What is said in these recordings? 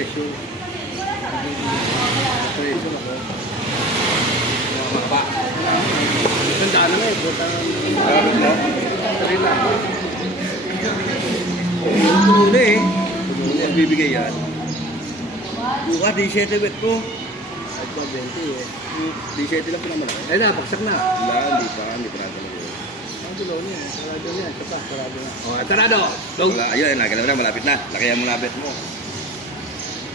presyo. Presyo ako. Mapa. Tandaan naman eh. Marami na. Tari na. Puno na eh. Puno na. Bibigay yan. Buka, 17 wet ko. Ay ko, 20 eh. 17 lang pinamalaki. Ay na, paksak na. Wala, hindi pa natin lang yun. Ang tulo niya. Sarado niya. Sarado na. O, sarado. Wala, ayun, nagalaw na. Malapit na. Lakihan mo na bet mo.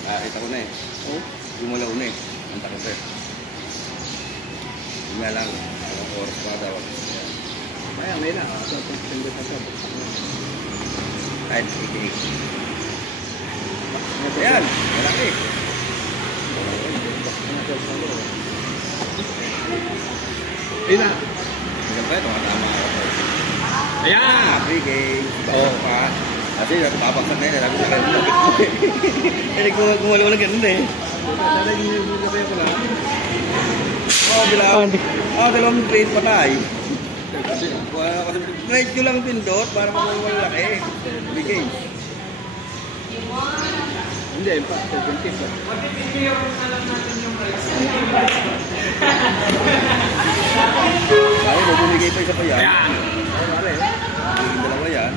Kita ko na eh. Oh, gumalaw na eh. Anta ko sir. Yun nga lang. Ang oras pa daw. Ayan, may na. Ito, pagkakasindot na ito. Kahit, ikinig. Ayan, malaki. Ayun na. Hanggang pa ito, matama ako. Ayan! Free game. Oo pa. Kasi napapaksak na yun. Sabi sa kanila. Hindi gumalaw na ganun eh. Sana yung gabay ko na. Oo, bilang. Dalawang plate pa tayo. Grade ko lang pindot para makumalaki. Free game. Hindi, pa. 70 pa. Ay, bumigay pa isa pa yan. Ayan! Ay, dalawa yan.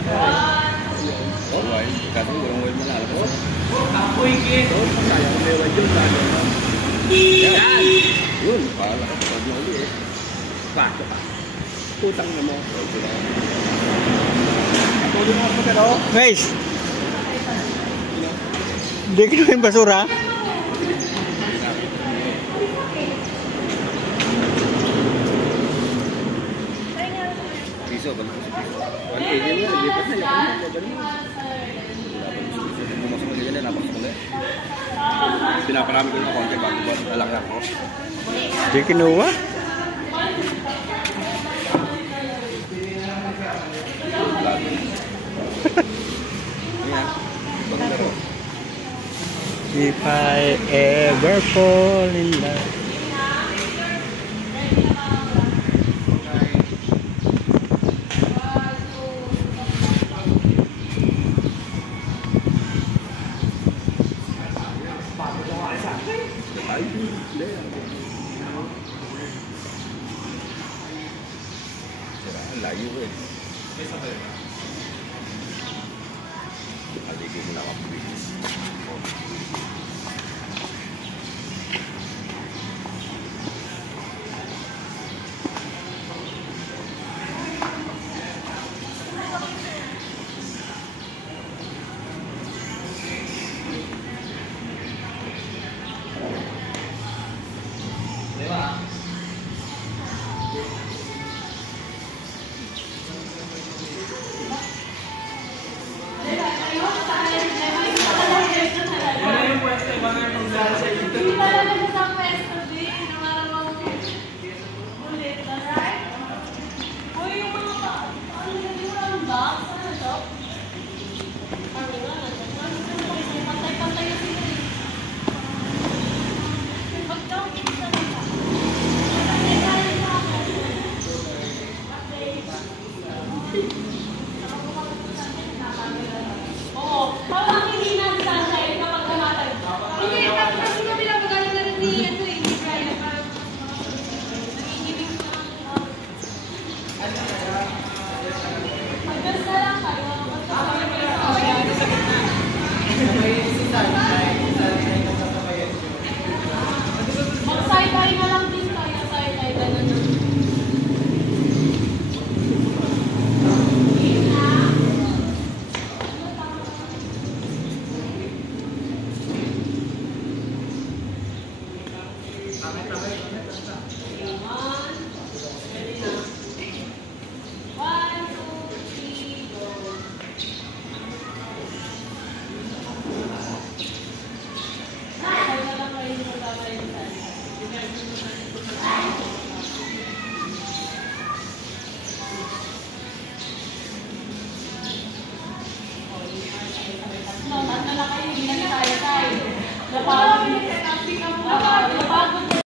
Oh, wine. Kasi yung wine mo na alam mo. Apoy kid. Oh, sayang may wine yun. Yan! Yun, pala. Huwag na uli eh. Bato ka. Putang na mo. Patuloy mo ako pero. Guys! Hindi ka naman basura? Piso, balik ko sa piso. 180 na, lipat na, yakan na. Bumasok na ganyan, napasok ulit. Pinaparami ko ng konti bago ba lalaki ako. Hindi kinuha? Ayan, bagong laro. If I ever fall in love. Layo eh. Aligin mo na ako.